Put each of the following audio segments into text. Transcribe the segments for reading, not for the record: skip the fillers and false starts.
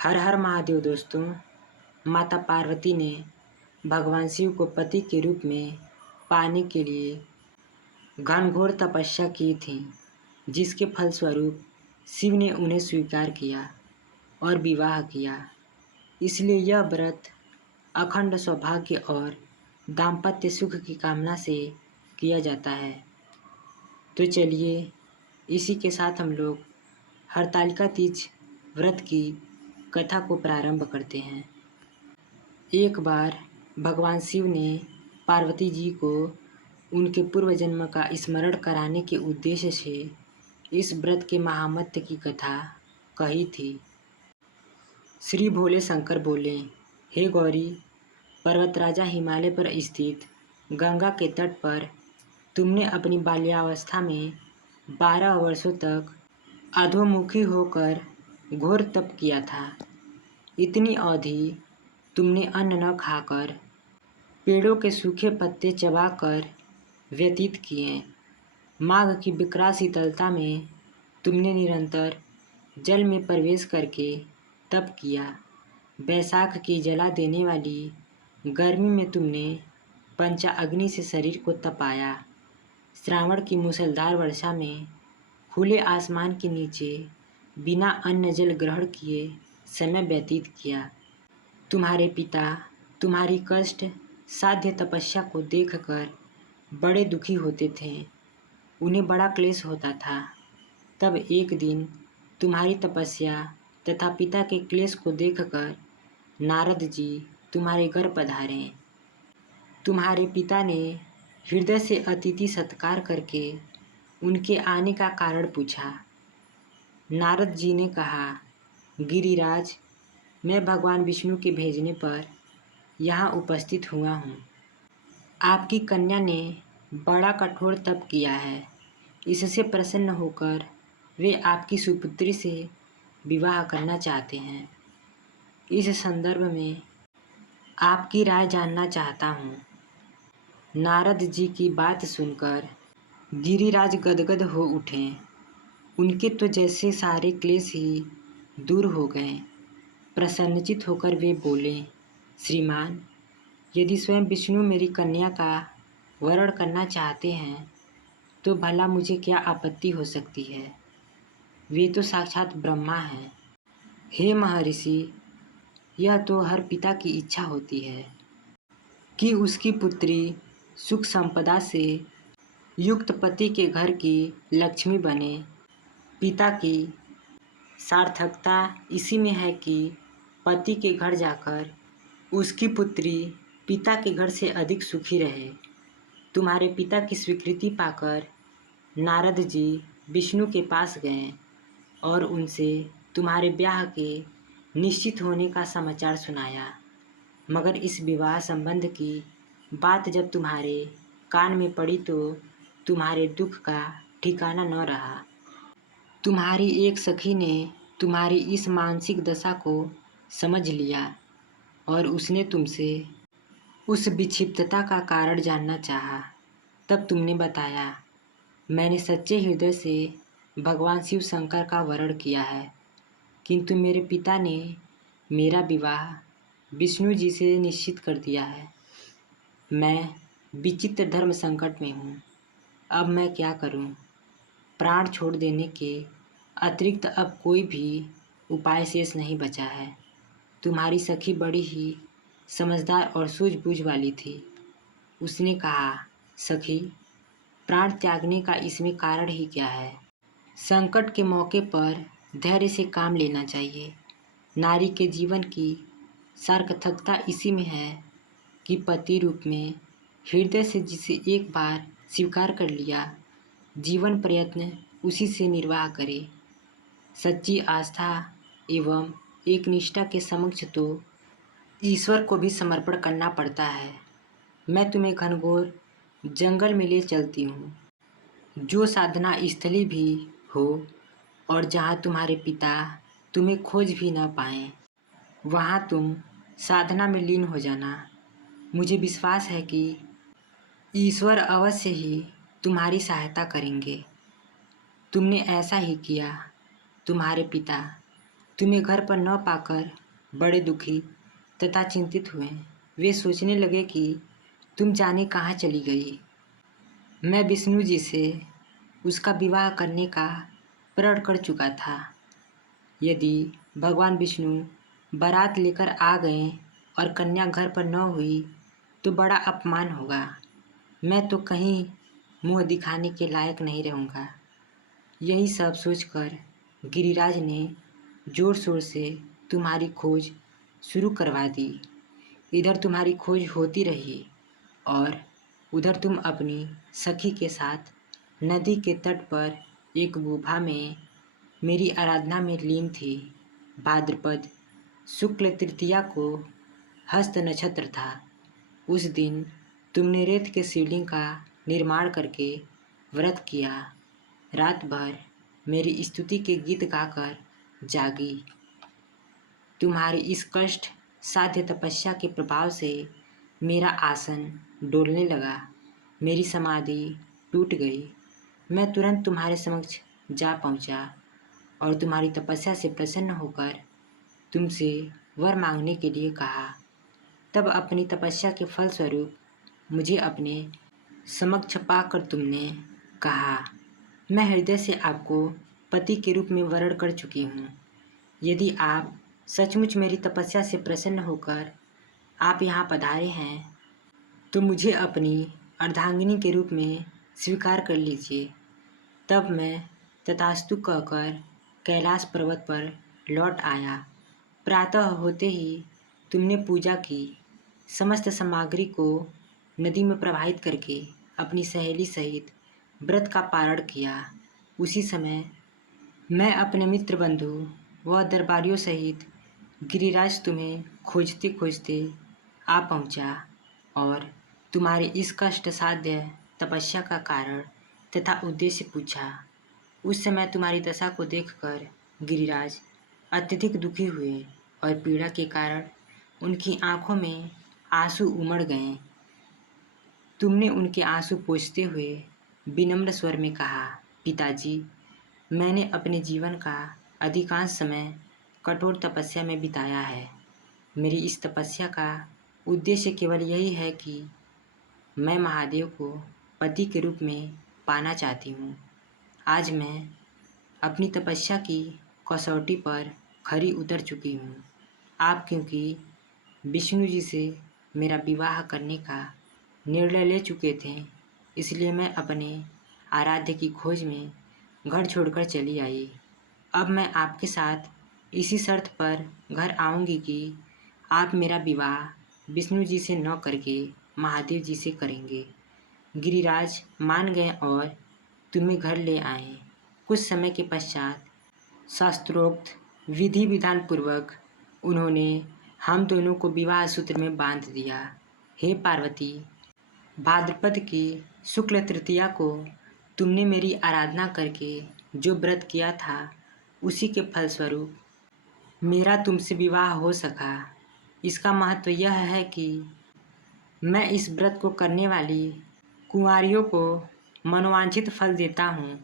हर हर महादेव दोस्तों। माता पार्वती ने भगवान शिव को पति के रूप में पाने के लिए घनघोर तपस्या की थी, जिसके फलस्वरूप शिव ने उन्हें स्वीकार किया और विवाह किया। इसलिए यह व्रत अखंड सौभाग्य और दाम्पत्य सुख की कामना से किया जाता है। तो चलिए इसी के साथ हम लोग हरतालिका तीज व्रत की कथा को प्रारंभ करते हैं। एक बार भगवान शिव ने पार्वती जी को उनके पूर्व जन्म का स्मरण कराने के उद्देश्य से इस व्रत के महात्म्य की कथा कही थी। श्री भोले शंकर बोले, हे गौरी, पर्वतराजा हिमालय पर स्थित गंगा के तट पर तुमने अपनी बाल्यावस्था में 12 वर्षों तक अधोमुखी होकर घोर तप किया था। इतनी अवधि तुमने अन्न न खाकर पेड़ों के सूखे पत्ते चबाकर व्यतीत किए। माघ की विकराल शीतलता में तुमने निरंतर जल में प्रवेश करके तप किया। बैसाख की जला देने वाली गर्मी में तुमने पंचा अग्नि से शरीर को तपाया। श्रावण की मूसलधार वर्षा में खुले आसमान के नीचे बिना अन्न जल ग्रहण किए समय व्यतीत किया। तुम्हारे पिता तुम्हारी कष्ट साध्य तपस्या को देखकर बड़े दुखी होते थे। उन्हें बड़ा क्लेश होता था। तब एक दिन तुम्हारी तपस्या तथा पिता के क्लेश को देखकर नारद जी तुम्हारे घर पधारे। तुम्हारे पिता ने हृदय से अतिथि सत्कार करके उनके आने का कारण पूछा। नारद जी ने कहा, गिरिराज, मैं भगवान विष्णु के भेजने पर यहाँ उपस्थित हुआ हूँ। आपकी कन्या ने बड़ा कठोर तप किया है। इससे प्रसन्न होकर वे आपकी सुपुत्री से विवाह करना चाहते हैं। इस संदर्भ में आपकी राय जानना चाहता हूँ। नारद जी की बात सुनकर गिरिराज गदगद हो उठे। उनके तो जैसे सारे क्लेश ही दूर हो गए। प्रसन्नचित होकर वे बोले, श्रीमान, यदि स्वयं विष्णु मेरी कन्या का वरण करना चाहते हैं तो भला मुझे क्या आपत्ति हो सकती है। वे तो साक्षात ब्रह्मा हैं। हे महर्षि, यह तो हर पिता की इच्छा होती है कि उसकी पुत्री सुख संपदा से युक्त पति के घर की लक्ष्मी बने। पिता की सार्थकता इसी में है कि पति के घर जाकर उसकी पुत्री पिता के घर से अधिक सुखी रहे। तुम्हारे पिता की स्वीकृति पाकर नारद जी विष्णु के पास गए और उनसे तुम्हारे ब्याह के निश्चित होने का समाचार सुनाया। मगर इस विवाह संबंध की बात जब तुम्हारे कान में पड़ी तो तुम्हारे दुख का ठिकाना न रहा। तुम्हारी एक सखी ने तुम्हारी इस मानसिक दशा को समझ लिया और उसने तुमसे उस विक्षिप्तता का कारण जानना चाहा। तब तुमने बताया, मैंने सच्चे हृदय से भगवान शिव शंकर का वरण किया है, किंतु मेरे पिता ने मेरा विवाह विष्णु जी से निश्चित कर दिया है। मैं विचित्र धर्म संकट में हूँ। अब मैं क्या करूँ। प्राण छोड़ देने के अतिरिक्त अब कोई भी उपाय शेष नहीं बचा है। तुम्हारी सखी बड़ी ही समझदार और सूझबूझ वाली थी। उसने कहा, सखी, प्राण त्यागने का इसमें कारण ही क्या है। संकट के मौके पर धैर्य से काम लेना चाहिए। नारी के जीवन की सार्थकता इसी में है कि पति रूप में हृदय से जिसे एक बार स्वीकार कर लिया, जीवन प्रयत्न उसी से निर्वाह करे। सच्ची आस्था एवं एक निष्ठा के समक्ष तो ईश्वर को भी समर्पण करना पड़ता है। मैं तुम्हें घनघोर जंगल में ले चलती हूँ, जो साधना स्थली भी हो और जहाँ तुम्हारे पिता तुम्हें खोज भी न पाएं। वहाँ तुम साधना में लीन हो जाना। मुझे विश्वास है कि ईश्वर अवश्य ही तुम्हारी सहायता करेंगे। तुमने ऐसा ही किया। तुम्हारे पिता तुम्हें घर पर न पाकर बड़े दुखी तथा चिंतित हुए। वे सोचने लगे कि तुम जाने कहाँ चली गई। मैं विष्णु जी से उसका विवाह करने का प्रण कर चुका था। यदि भगवान विष्णु बारात लेकर आ गए और कन्या घर पर न हुई तो बड़ा अपमान होगा। मैं तो कहीं मुंह दिखाने के लायक नहीं रहूँगा। यही सब सोचकर गिरिराज ने जोर शोर से तुम्हारी खोज शुरू करवा दी। इधर तुम्हारी खोज होती रही और उधर तुम अपनी सखी के साथ नदी के तट पर एक गुफा में मेरी आराधना में लीन थी। भाद्रपद शुक्ल तृतीया को हस्त नक्षत्र था। उस दिन तुमने रेत के शिवलिंग का निर्माण करके व्रत किया। रात भर मेरी स्तुति के गीत गाकर जागी। तुम्हारी इस कष्ट साध्य तपस्या के प्रभाव से मेरा आसन डोलने लगा। मेरी समाधि टूट गई। मैं तुरंत तुम्हारे समक्ष जा पहुंचा और तुम्हारी तपस्या से प्रसन्न होकर तुमसे वर मांगने के लिए कहा। तब अपनी तपस्या के फलस्वरूप मुझे अपने समक्ष पाकर तुमने कहा, मैं हृदय से आपको पति के रूप में वरण कर चुकी हूँ। यदि आप सचमुच मेरी तपस्या से प्रसन्न होकर आप यहाँ पधारे हैं तो मुझे अपनी अर्धांगिनी के रूप में स्वीकार कर लीजिए। तब मैं तथास्तु कहकर कैलाश पर्वत पर लौट आया। प्रातः होते ही तुमने पूजा की। समस्त सामग्री को नदी में प्रवाहित करके अपनी सहेली सहित व्रत का पारण किया। उसी समय मैं अपने मित्र बंधु व दरबारियों सहित गिरिराज तुम्हें खोजते खोजते आ पहुंचा और तुम्हारे इस कष्ट साध्य तपस्या का कारण तथा उद्देश्य पूछा। उस समय तुम्हारी दशा को देखकर गिरिराज अत्यधिक दुखी हुए और पीड़ा के कारण उनकी आंखों में आंसू उमड़ गए। तुमने उनके आंसू पोंछते हुए विनम्र स्वर में कहा, पिताजी, मैंने अपने जीवन का अधिकांश समय कठोर तपस्या में बिताया है। मेरी इस तपस्या का उद्देश्य केवल यही है कि मैं महादेव को पति के रूप में पाना चाहती हूँ। आज मैं अपनी तपस्या की कसौटी पर खरी उतर चुकी हूँ। आप क्योंकि विष्णु जी से मेरा विवाह करने का निर्णय ले चुके थे, इसलिए मैं अपने आराध्य की खोज में घर छोड़कर चली आई। अब मैं आपके साथ इसी शर्त पर घर आऊँगी कि आप मेरा विवाह विष्णु जी से न करके महादेव जी से करेंगे। गिरिराज मान गए और तुम्हें घर ले आए। कुछ समय के पश्चात शास्त्रोक्त विधि विधान पूर्वक उन्होंने हम दोनों को विवाह सूत्र में बांध दिया। हे पार्वती, भाद्रपद की शुक्ल तृतीया को तुमने मेरी आराधना करके जो व्रत किया था उसी के फलस्वरूप मेरा तुमसे विवाह हो सका। इसका महत्व यह है कि मैं इस व्रत को करने वाली कुंवारियों को मनोवांछित फल देता हूँ।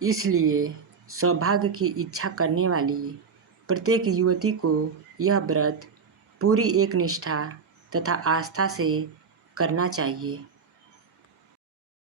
इसलिए सौभाग्य की इच्छा करने वाली प्रत्येक युवती को यह व्रत पूरी एक निष्ठा तथा आस्था से करना चाहिए।